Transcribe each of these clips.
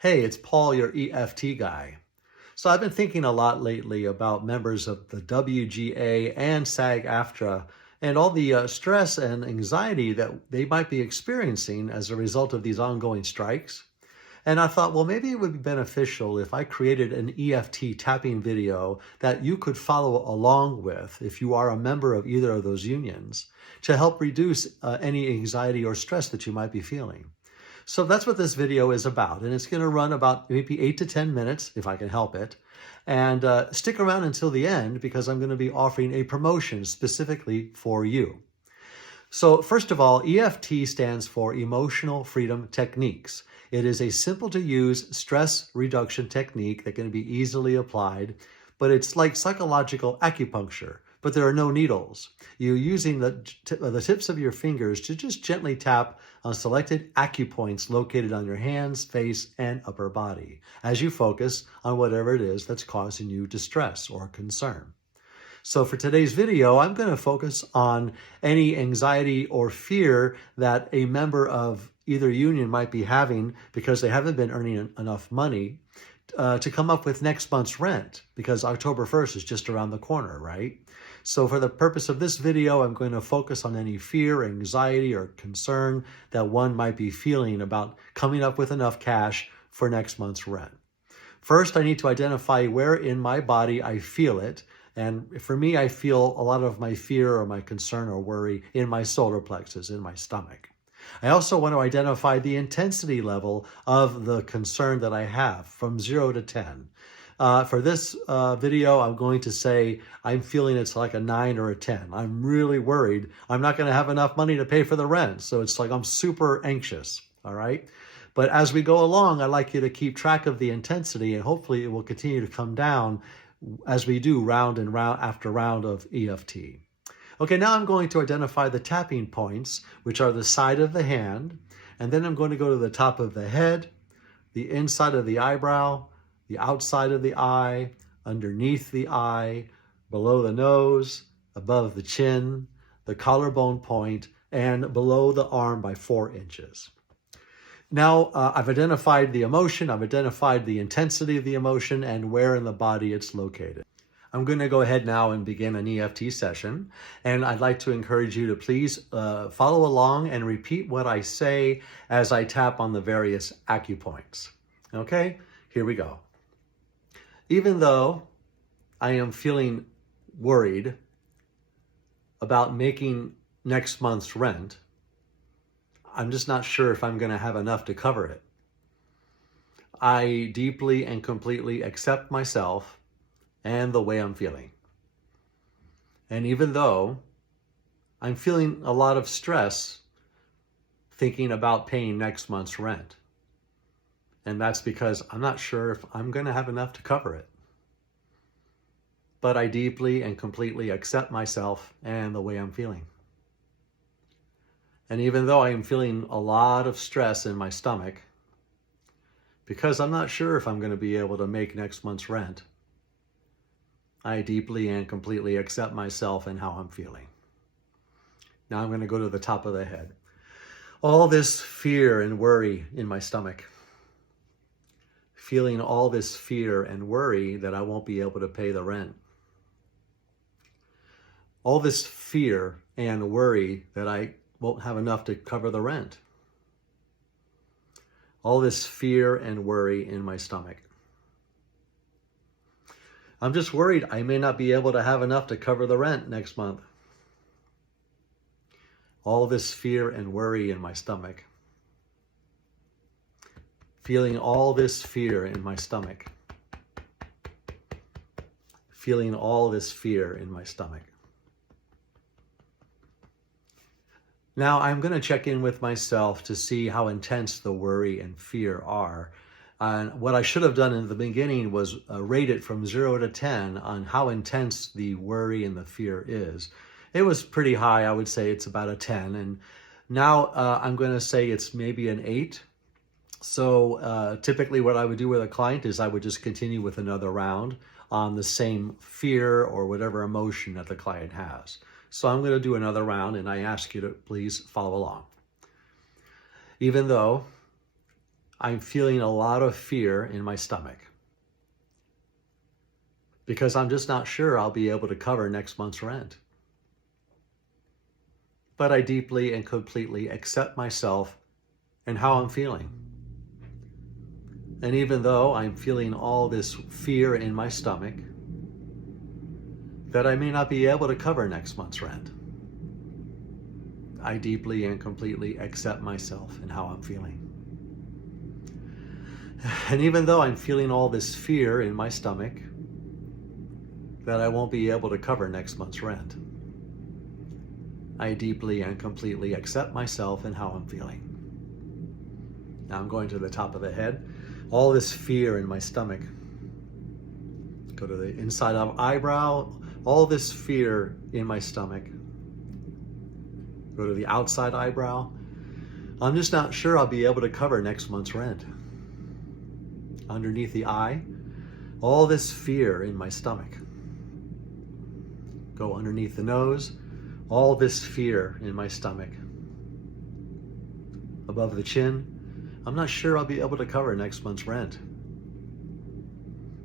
Hey, it's Paul, your EFT guy. So I've been thinking a lot lately about members of the WGA and SAG-AFTRA and all the stress and anxiety that they might be experiencing as a result of these ongoing strikes. And I thought, well, maybe it would be beneficial if I created an EFT tapping video that you could follow along with if you are a member of either of those unions to help reduce any anxiety or stress that you might be feeling. So that's what this video is about, and it's going to run about maybe 8 to 10 minutes, if I can help it. And stick around until the end because I'm going to be offering a promotion specifically for you. So first of all, EFT stands for Emotional Freedom Techniques. It is a simple to use stress reduction technique that can be easily applied, but it's like psychological acupuncture, but there are no needles. You're using the tips of your fingers to just gently tap on selected acupoints located on your hands, face, and upper body as you focus on whatever it is that's causing you distress or concern. So for today's video, I'm going to focus on any anxiety or fear that a member of either union might be having because they haven't been earning enough money to come up with next month's rent, because October 1st is just around the corner, right? So for the purpose of this video, I'm going to focus on any fear, anxiety, or concern that one might be feeling about coming up with enough cash for next month's rent. First, I need to identify where in my body I feel it. And for me, I feel a lot of my fear or my concern or worry in my solar plexus, in my stomach. I also want to identify the intensity level of the concern that I have from 0 to 10. For this video, I'm going to say I'm feeling it's like a 9 or a 10. I'm really worried I'm not going to have enough money to pay for the rent. So it's like I'm super anxious, all right? But as we go along, I'd like you to keep track of the intensity, and hopefully it will continue to come down as we do round and round after round of EFT. Okay, now I'm going to identify the tapping points, which are the side of the hand, and then I'm going to go to the top of the head, the inside of the eyebrow, the outside of the eye, underneath the eye, below the nose, above the chin, the collarbone point, and below the arm by 4 inches. Now, I've identified the emotion, I've identified the intensity of the emotion, and where in the body it's located. I'm going to go ahead now and begin an EFT session, and I'd like to encourage you to please follow along and repeat what I say as I tap on the various acupoints. Okay, here we go. Even though I am feeling worried about making next month's rent, I'm just not sure if I'm going to have enough to cover it. I deeply and completely accept myself and the way I'm feeling. And even though I'm feeling a lot of stress thinking about paying next month's rent, and that's because I'm not sure if I'm going to have enough to cover it. But I deeply and completely accept myself and the way I'm feeling. And even though I am feeling a lot of stress in my stomach, because I'm not sure if I'm going to be able to make next month's rent, I deeply and completely accept myself and how I'm feeling. Now I'm going to go to the top of the head. All this fear and worry in my stomach. Feeling all this fear and worry that I won't be able to pay the rent. All this fear and worry that I won't have enough to cover the rent. All this fear and worry in my stomach. I'm just worried I may not be able to have enough to cover the rent next month. All this fear and worry in my stomach. Feeling all this fear in my stomach. Feeling all this fear in my stomach. Now I'm going to check in with myself to see how intense the worry and fear are. And what I should have done in the beginning was rate it from 0 to 10 on how intense the worry and the fear is. It was pretty high. I would say it's about a 10. And now I'm going to say it's maybe an 8. So typically what I would do with a client is I would just continue with another round on the same fear or whatever emotion that the client has. So I'm going to do another round, and I ask you to please follow along. Even though I'm feeling a lot of fear in my stomach because I'm just not sure I'll be able to cover next month's rent. But I deeply and completely accept myself and how I'm feeling. And even though I'm feeling all this fear in my stomach, that I may not be able to cover next month's rent, I deeply and completely accept myself and how I'm feeling. And even though I'm feeling all this fear in my stomach, that I won't be able to cover next month's rent, I deeply and completely accept myself and how I'm feeling. Now I'm going to the top of the head. All this fear in my stomach. Go to the inside of eyebrow. All this fear in my stomach. Go to the outside eyebrow. I'm just not sure I'll be able to cover next month's rent. Underneath the eye. All this fear in my stomach. Go underneath the nose. All this fear in my stomach. Above the chin. I'm not sure I'll be able to cover next month's rent.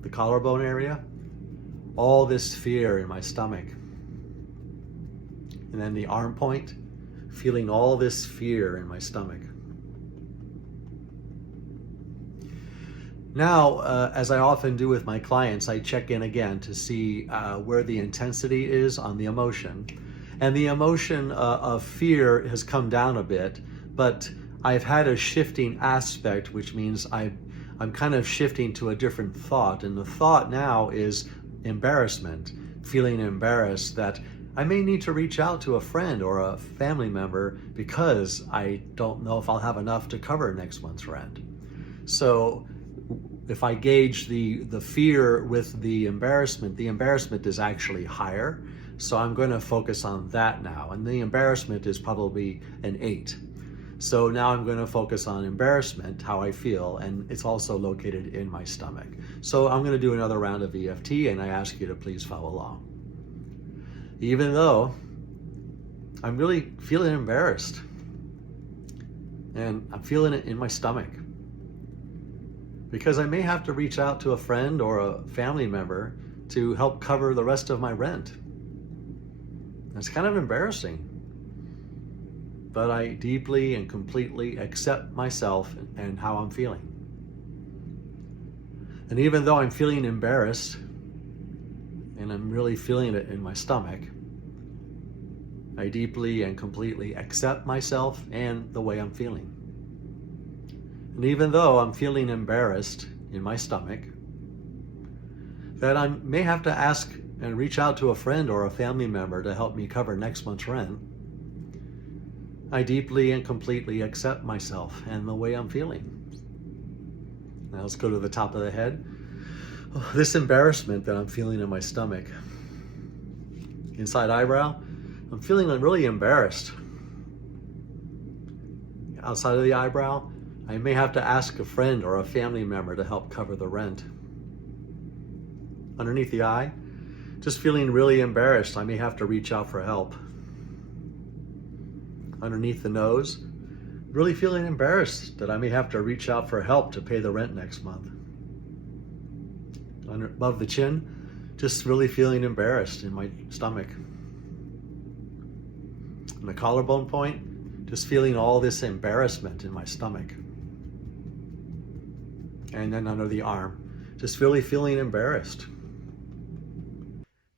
The collarbone area, all this fear in my stomach. And then the arm point, feeling all this fear in my stomach. Now, as I often do with my clients, I check in again to see where the intensity is on the emotion. And the emotion of fear has come down a bit, but I've had a shifting aspect, which means I'm kind of shifting to a different thought. And the thought now is embarrassment, feeling embarrassed that I may need to reach out to a friend or a family member because I don't know if I'll have enough to cover next month's rent. So if I gauge the fear with the embarrassment is actually higher. So I'm going to focus on that now. And the embarrassment is probably an 8. So now I'm going to focus on embarrassment, how I feel, and it's also located in my stomach. So I'm going to do another round of EFT, and I ask you to please follow along. Even though I'm really feeling embarrassed, and I'm feeling it in my stomach, because I may have to reach out to a friend or a family member to help cover the rest of my rent. It's kind of embarrassing. But I deeply and completely accept myself and how I'm feeling. And even though I'm feeling embarrassed, and I'm really feeling it in my stomach, I deeply and completely accept myself and the way I'm feeling. And even though I'm feeling embarrassed in my stomach, that I may have to ask and reach out to a friend or a family member to help me cover next month's rent, I deeply and completely accept myself and the way I'm feeling. Now let's go to the top of the head. This embarrassment that I'm feeling in my stomach. Inside eyebrow, I'm feeling really embarrassed. Outside of the eyebrow, I may have to ask a friend or a family member to help cover the rent. Underneath the eye, just feeling really embarrassed. I may have to reach out for help. Underneath the nose, really feeling embarrassed that I may have to reach out for help to pay the rent next month. Above the chin, just really feeling embarrassed in my stomach. And the collarbone point, just feeling all this embarrassment in my stomach. And then under the arm, just really feeling embarrassed.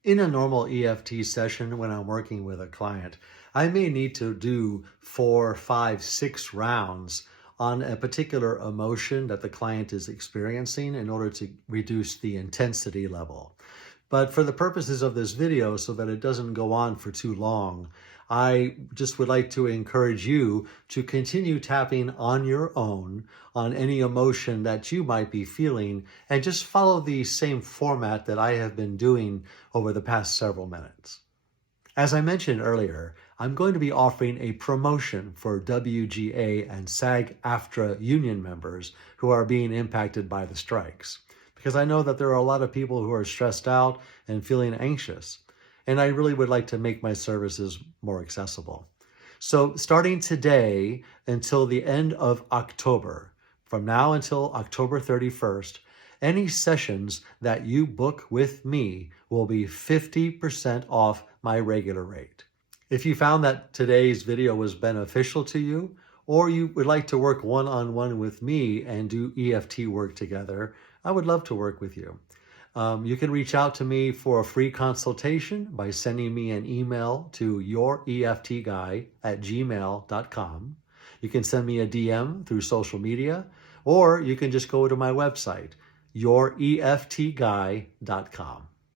In a normal EFT session, when I'm working with a client, I may need to do 4, 5, 6 rounds on a particular emotion that the client is experiencing in order to reduce the intensity level. But for the purposes of this video, so that it doesn't go on for too long, I just would like to encourage you to continue tapping on your own on any emotion that you might be feeling, and just follow the same format that I have been doing over the past several minutes. As I mentioned earlier, I'm going to be offering a promotion for WGA and SAG-AFTRA union members who are being impacted by the strikes, because I know that there are a lot of people who are stressed out and feeling anxious, and I really would like to make my services more accessible. So starting today until the end of October, From now until October 31st, any sessions that you book with me will be 50% off my regular rate. If you found that today's video was beneficial to you, or you would like to work one-on-one with me and do EFT work together, I would love to work with you. You can reach out to me for a free consultation by sending me an email to youreftguy@gmail.com. You can send me a DM through social media, or you can just go to my website, youreftguy.com.